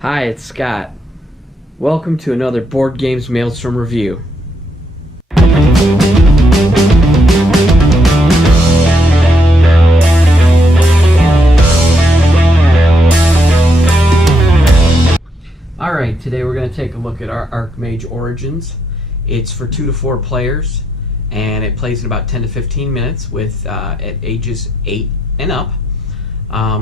Hi, it's Scott. Welcome to another Board Games Maelstrom review. Alright, today we're going to take a look at our Archmage Origins. It's for 2 to 4 players, and it plays in about 10 to 15 minutes with at ages 8 and up.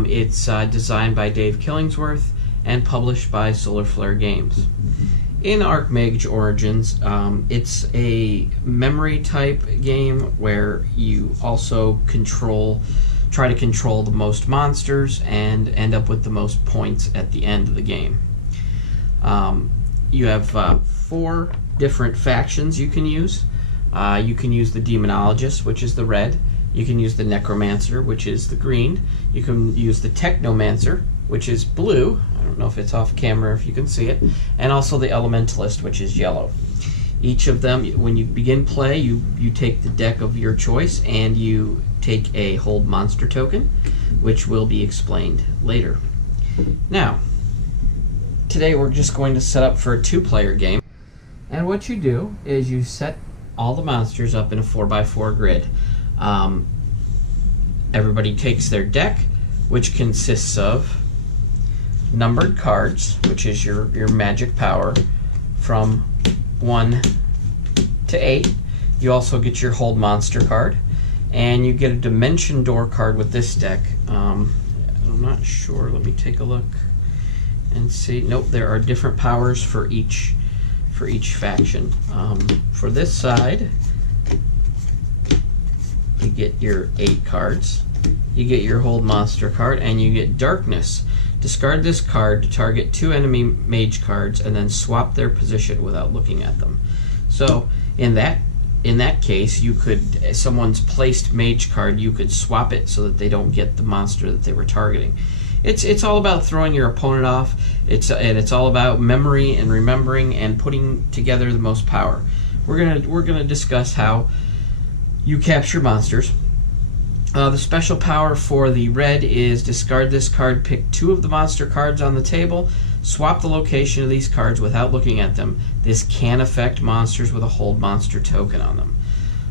It's designed by Dave Killingsworth and published by Solar Flare Games. In Archmage Origins, it's a memory type game where you also try to control the most monsters and end up with the most points at the end of the game. You have 4 different factions you can use. You can use the Demonologist, which is the red. You can use the Necromancer, which is the green. You can use the Technomancer, which is blue. I don't know if it's off camera if you can see it. And also the Elementalist, which is yellow. Each of them, when you begin play, you take the deck of your choice and you take a hold monster token, which will be explained later. Now, today we're just going to set up for a 2-player game. And what you do is you set all the monsters up in a 4x4 grid. Everybody takes their deck, which consists of numbered cards, which is your magic power from 1 to 8. You also get your hold monster card, and you get a dimension door card with this deck. I'm not sure. Let me take a look and see. Nope, there are different powers for each faction. For this side, you get your 8 cards. You get your hold monster card, and you get darkness. Discard this card to target 2 enemy mage cards and then swap their position without looking at them. So in that case, you could, if someone's placed mage card, you could swap it so that they don't get the monster that they were targeting. It's all about throwing your opponent off. It's all about memory and remembering and putting together the most power. We're gonna discuss how you capture monsters. The special power for the red is discard this card, pick 2 of the monster cards on the table, swap the location of these cards without looking at them. This can affect monsters with a hold monster token on them.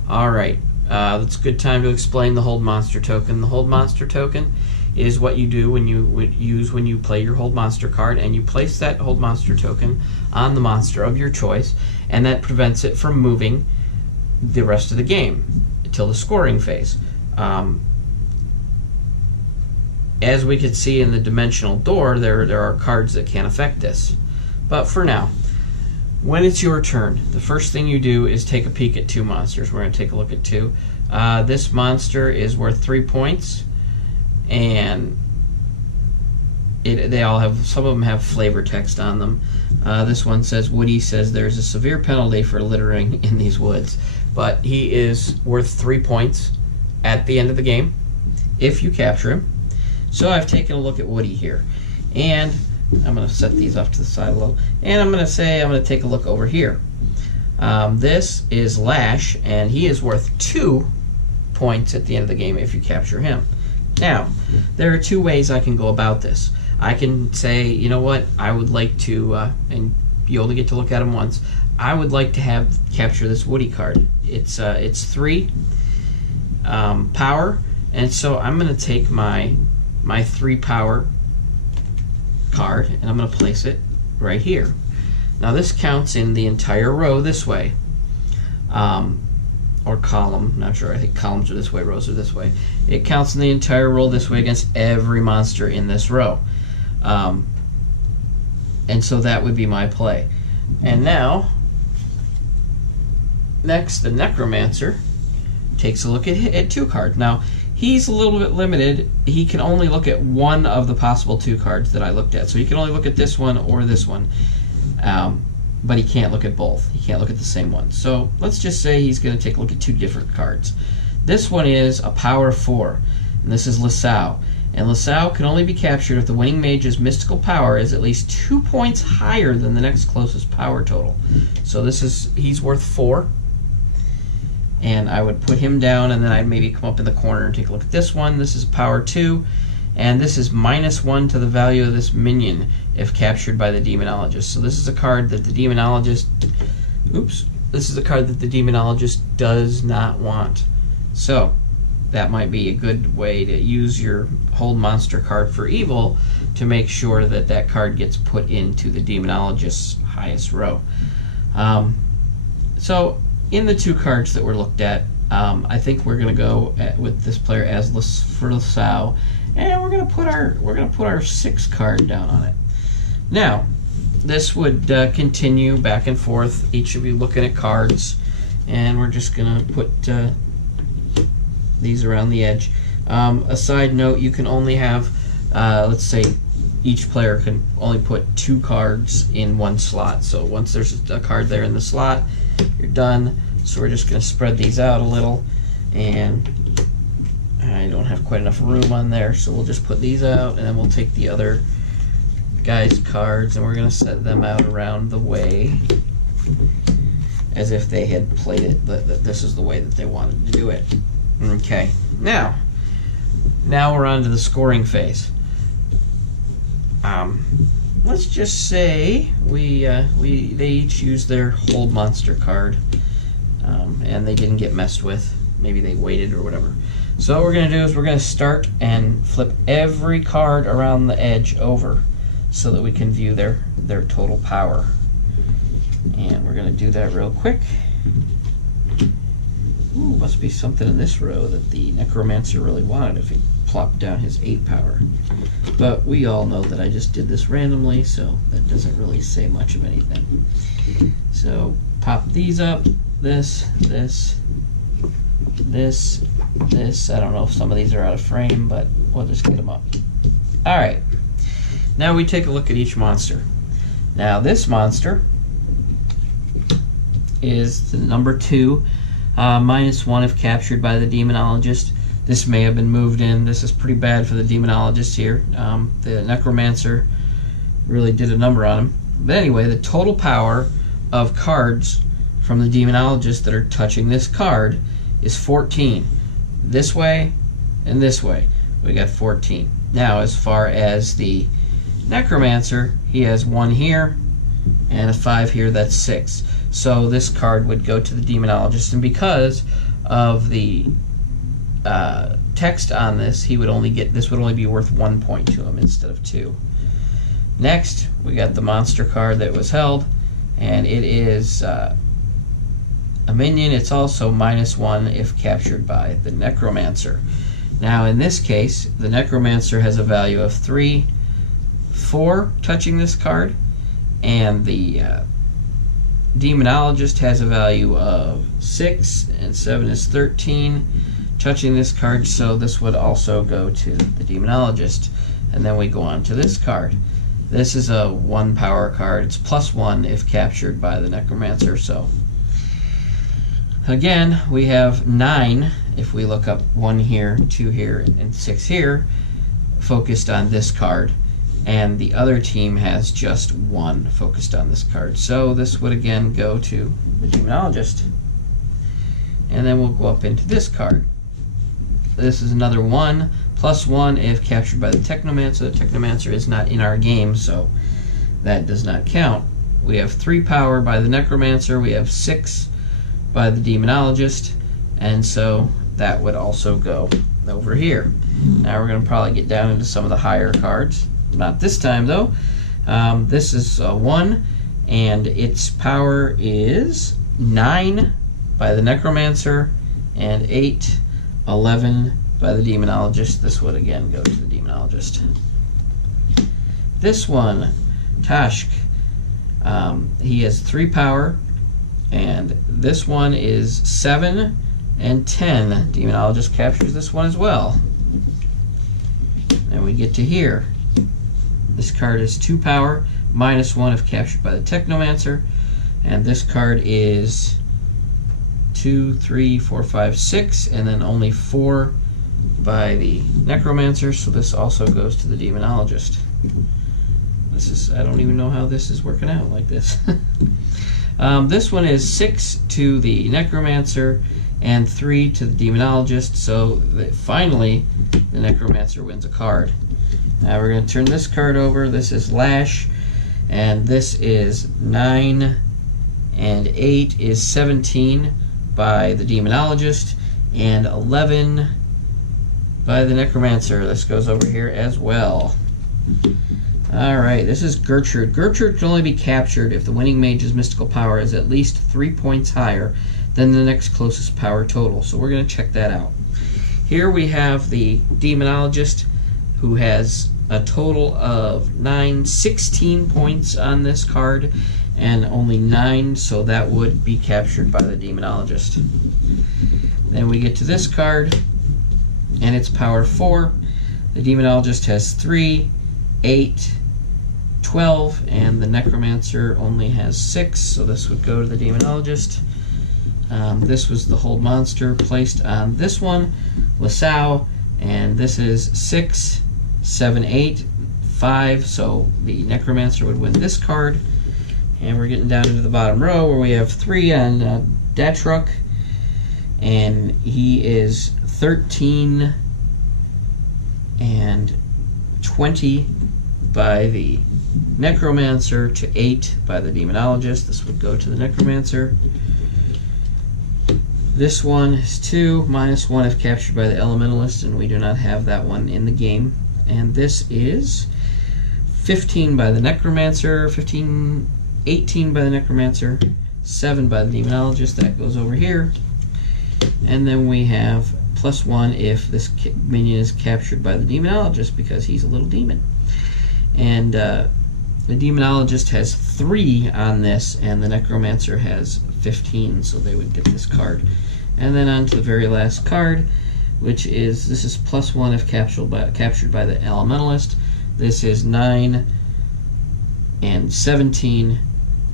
Alright, that's a good time to explain the hold monster token. The hold monster token is what you do when you play your hold monster card, and you place that hold monster token on the monster of your choice, and that prevents it from moving the rest of the game until the scoring phase. As we could see in the dimensional door, there are cards that can affect this. But for now, when it's your turn, the first thing you do is take a peek at 2 monsters. We're going to take a look at 2. This monster is worth 3 points, and they all have, some of them have flavor text on them. This one says, Woody says there's a severe penalty for littering in these woods, but he is worth 3 points at the end of the game if you capture him. So I've taken a look at Woody here, and I'm going to set these off to the side a little, and I'm going to take a look over here. This is Lash, and he is worth 2 points at the end of the game if you capture him. Now, there are 2 ways I can go about this. I can say, you know what, I would like to, and you only get to look at him once, I would like to capture this Woody card. It's 3 power, and so I'm going to take my 3 power card, and I'm going to place it right here. Now this counts in the entire row this way, or column, not sure, I think columns are this way, rows are this way. It counts in the entire row this way against every monster in this row. And so that would be my play. And now, next, the Necromancer takes a look at 2 cards. Now, he's a little bit limited. He can only look at 1 of the possible 2 cards that I looked at. So he can only look at this one or this one. But he can't look at both. He can't look at the same one. So let's just say he's going to take a look at 2 different cards. This one is a power 4, and this is Lasau. And Lasau can only be captured if the winning mage's mystical power is at least 2 points higher than the next closest power total. So he's worth 4. And I would put him down, and then I'd maybe come up in the corner and take a look at this one. This is power 2, and this is -1 to the value of this minion if captured by the Demonologist. So this is a card that the Demonologist, this is a card that the Demonologist does not want. So that might be a good way to use your hold monster card for evil to make sure that that card gets put into the Demonologist's highest row. So in the 2 cards that were looked at, I think we're going to go with this player as for Lasau, and we're going to put our 6 card down on it. Now, this would continue back and forth. Each of you looking at cards, and we're just going to put these around the edge. A side note: you can only have, let's say, each player can only put 2 cards in one slot. So once there's a card there in the slot, you're done. So we're just going to spread these out a little, and I don't have quite enough room on there, so we'll just put these out, and then we'll take the other guys' cards and we're going to set them out around the way as if they had played it, that this is the way that they wanted to do it. Okay, now we're on to the scoring phase. Let's just say they each used their hold monster card, and they didn't get messed with. Maybe they waited or whatever. So what we're going to do is we're going to start and flip every card around the edge over so that we can view their total power. And we're going to do that real quick. Ooh, must be something in this row that the Necromancer really wanted if he plopped down his 8 power. But we all know that I just did this randomly, so that doesn't really say much of anything. So pop these up. This. I don't know if some of these are out of frame, but we'll just get them up. Alright. Now we take a look at each monster. Now this monster is the number 2, -1 if captured by the Demonologist. This may have been moved in. This is pretty bad for the Demonologist here. The Necromancer really did a number on him. But anyway, the total power of cards from the Demonologist that are touching this card is 14. This way and this way. We got 14. Now, as far as the Necromancer, he has 1 here and a 5 here. That's 6. So this card would go to the Demonologist, and because of the text on this, he would only get, this would only be worth 1 point to him instead of 2. Next, we got the monster card that was held, and it is a minion. It's also -1 if captured by the Necromancer. Now in this case, the Necromancer has a value of 3, 4 touching this card, and the Demonologist has a value of 6, and 7 is 13 touching this card, so this would also go to the Demonologist. And then we go on to this card. This is a 1 power card. It's +1 if captured by the Necromancer. So again, we have 9 if we look up 1 here, 2 here, and 6 here, focused on this card. And the other team has just 1 focused on this card. So this would again go to the Demonologist. And then we'll go up into this card. This is another 1, +1 if captured by the Technomancer. The Technomancer is not in our game, so that does not count. We have 3 power by the Necromancer. We have 6 by the Demonologist, and so that would also go over here. Now we're going to probably get down into some of the higher cards. Not this time, though. This is 1, and its power is 9 by the Necromancer, and 8, 11 by the Demonologist. This would again go to the Demonologist. This one, Tashk, he has 3 power, and this one is 7 and 10. Demonologist captures this one as well. And we get to here. This card is 2 power, -1 if captured by the Technomancer, and this card is 2, 3, 4, 5, 6, and then only 4 by the Necromancer, so this also goes to the Demonologist. This is, I don't even know how this is working out like this. This one is 6 to the Necromancer and 3 to the Demonologist, so that finally the Necromancer wins a card. Now we're going to turn this card over. This is Lash, and this is 9, and 8 is 17 by the Demonologist, and 11 by the Necromancer. This goes over here as well. Alright, this is Gertrude. Gertrude can only be captured if the winning mage's mystical power is at least 3 points higher than the next closest power total. So we're going to check that out. Here we have the Demonologist, who has a total of 16 points on this card, and only 9, so that would be captured by the Demonologist. Then we get to this card, and it's power 4. The Demonologist has 3, 8, 12, and the Necromancer only has 6, so this would go to the Demonologist. This was the hold monster placed on this one, Lasau, and this is 6, 7, 8, 5, so the Necromancer would win this card. And we're getting down into the bottom row where we have 3 on Datruk, and he is 13 and 20 by the Necromancer to 8 by the Demonologist. This would go to the Necromancer. This one is 2, -1 if captured by the Elementalist, and we do not have that one in the game. And this is 15 by the Necromancer, 18 by the Necromancer, 7 by the Demonologist. That goes over here. And then we have +1 if this minion is captured by the Demonologist, because he's a little demon. And the Demonologist has 3 on this, and the Necromancer has 15, so they would get this card. And then on to the very last card, which is, this is +1 if captured by the Elementalist. This is 9 and 17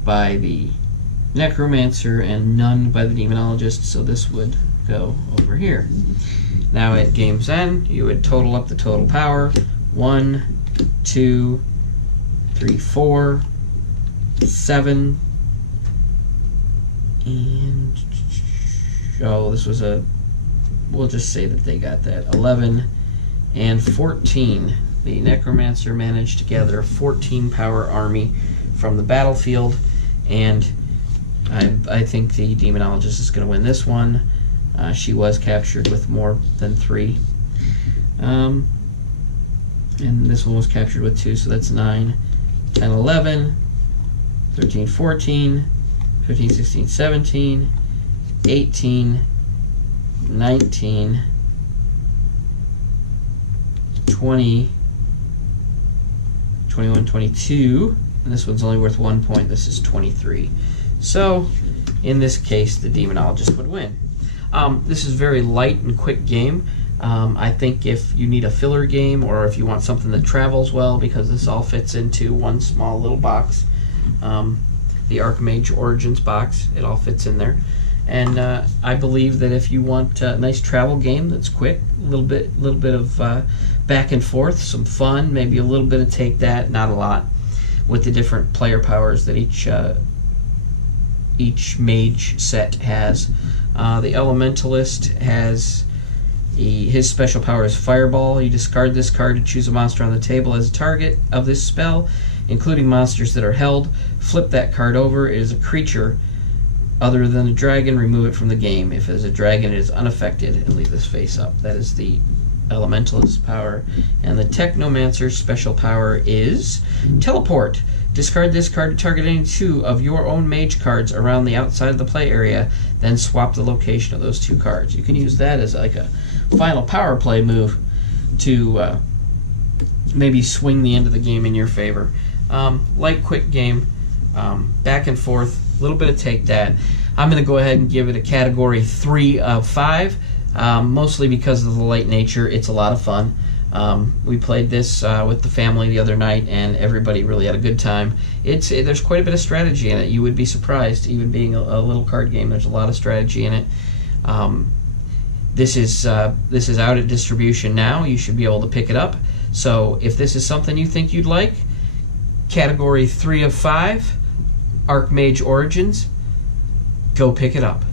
by the Necromancer, and none by the Demonologist, so this would go over here. Now at game's end, you would total up the total power. 1, 2, 3, 4, 7, and this was we'll just say that they got that, 11 and 14. The Necromancer managed to gather a 14 power army from the battlefield, and I think the Demonologist is going to win this one. She was captured with more than 3. And this one was captured with 2, so that's 9, 10, 11, 13, 14, 15, 16, 17, 18, 19, 20, 21, 22, and this one's only worth 1 point. This is 23. So, in this case, the Demonologist would win. This is a very light and quick game. I think if you need a filler game, or if you want something that travels well, because this all fits into one small little box, the Archmage Origins box, it all fits in there. And I believe that if you want a nice travel game that's quick, a little bit of back and forth, some fun, maybe a little bit of take that, not a lot, with the different player powers that each mage set has. The Elementalist has his special power is Fireball. You discard this card to choose a monster on the table as a target of this spell, including monsters that are held. Flip that card over. It is a creature other than a dragon. Remove it from the game. If it is a dragon, it is unaffected, and leave this face up. That is the Elementalist power. And the Technomancer's special power is Teleport. Discard this card to target any 2 of your own mage cards around the outside of the play area, then swap the location of those 2 cards. You can use that as like a final power play move to maybe swing the end of the game in your favor. Light, quick game, back and forth, a little bit of take that. I'm going to go ahead and give it a category 3 of 5, mostly because of the light nature. It's a lot of fun. We played this with the family the other night, and everybody really had a good time. There's quite a bit of strategy in it. You would be surprised, even being a little card game. There's a lot of strategy in it. This is out at distribution now. You should be able to pick it up. So if this is something you think you'd like, category 3 of 5, Archmage Origins, go pick it up.